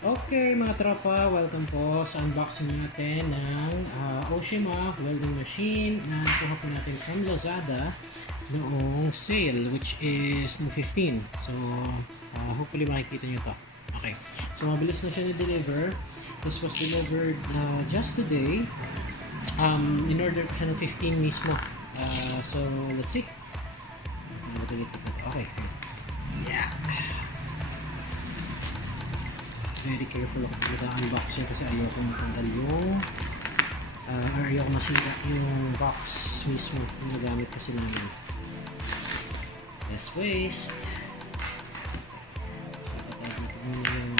Okay mga tropa, welcome po sa unboxing natin ng Oshima welding machine na kuha po natin from Lazada noong sale, which is no 15. So hopefully makikita nyo to. Okay, so mabilis na siya na-deliver. This was delivered just today. In order po siya ng 15 mismo. So let's see. Okay. Yeah. Very careful ako sa unboxing kasi ayoko matanggal yung or ayoko masira yung box mismo yung nagamit kasi namin. Less waste. So patay dito muna yung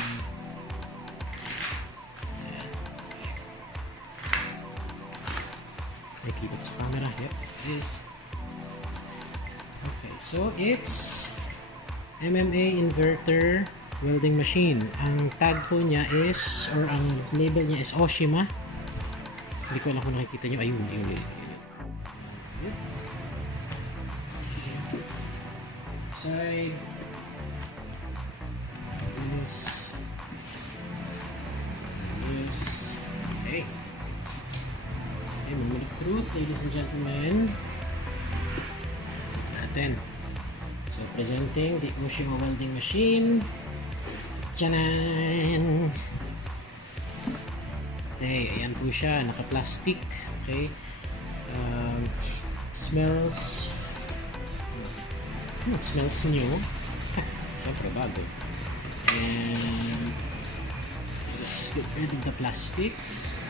nakikita ko sa camera. Yep, it is. Okay, so it's MMA Inverter Welding machine. Ang tag po niya is, or ang label niya is Oshima. Hindi ko alam kung nakikita nyo. Ayun, ayun. Side. Yes. Okay. Okay, moment of truth, ladies and gentlemen. Natin. So, presenting the Oshima welding machine. Tchanan! Okay, ayan po siya, naka-plastic. Okay, smells new. Siyempre bago. And let's just get rid of the plastics.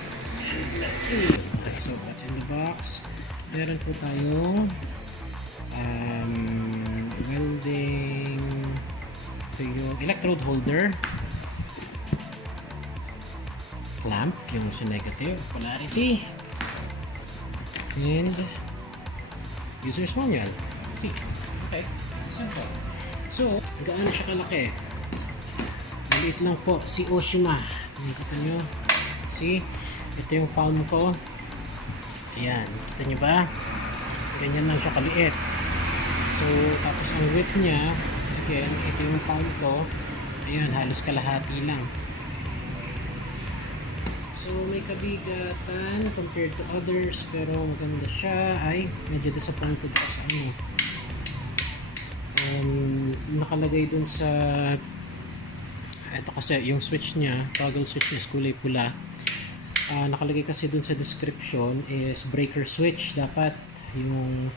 And let's see. Okay, so that's in the box. Meron po tayong welding, yung electrode holder, clamp, yung sa negative polarity, and user's manual. See, okay, simple. So, gaano siya kalaki? Maliit lang po si Oshima. Nakikita nyo? See, ito yung palm ko. Ayan, kita nyo ba? Ganyan lang siya kaliit. So, tapos ang width niya, again, ito yung palm ko. Ayan, halos kalahati lang. So, may kabigatan compared to others, pero maganda siya. Ay, medyo disappointed ko sa ano. Nakalagay dun sa ito kasi, yung switch niya, toggle switch niya is kulay pula. Nakalagay kasi dun sa description is breaker switch. Dapat yung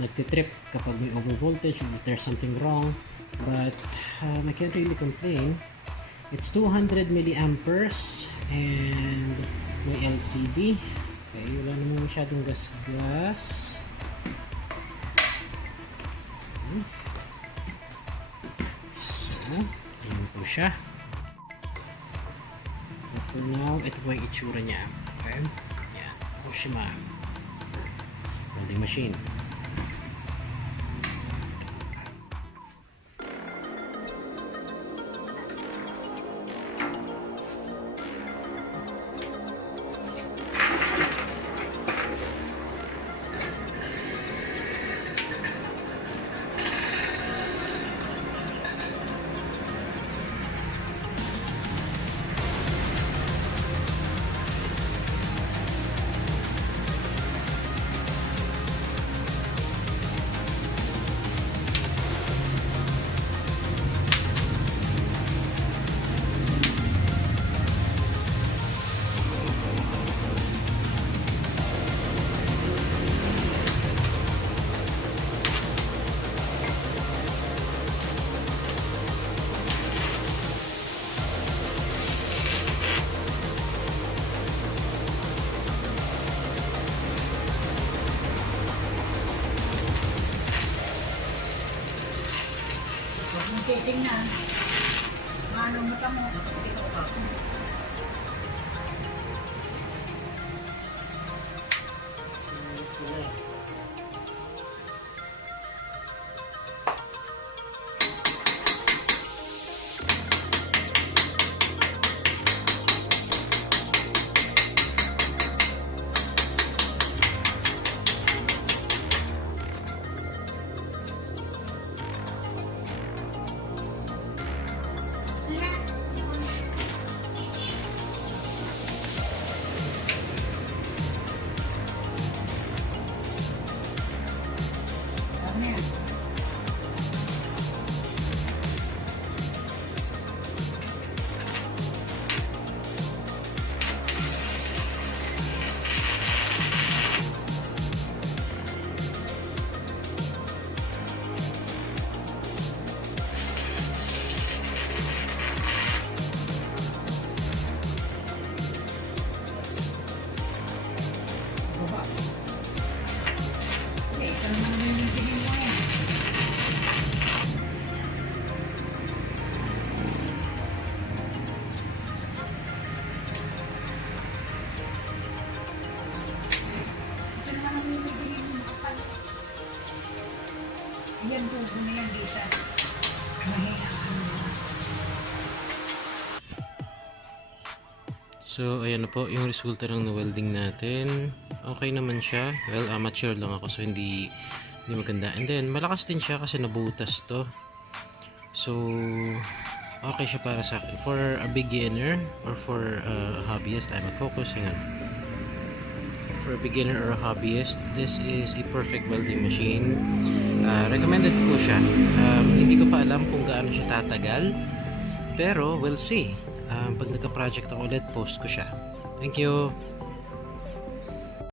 nagtitrip kapag may over voltage or if there's something wrong, but I can't really complain. It's 200 milliamperes and may LCD. Okay, wala naman masyadong gas-gas. So, ayun po siya. But for now, ito po yung itsura niya. Okay, yan, Oshima welding machine. Titingnan. Ano mata mo? Yeah. madumi yan dito. Mahina ano. So, ayan na po yung resulta ng welding natin. Okay naman siya. Well, amateur lang ako so hindi maganda. And then, malakas din siya kasi nabutas to. So, okay siya para sa akin. For a beginner or for a hobbyist, I'm focusing on. For a beginner or a hobbyist, this is a perfect welding machine. Recommended ko siya. Hindi ko pa alam kung gaano siya tatagal. Pero, we'll see. Pag nagka-project ako ulit, post ko siya. Thank you!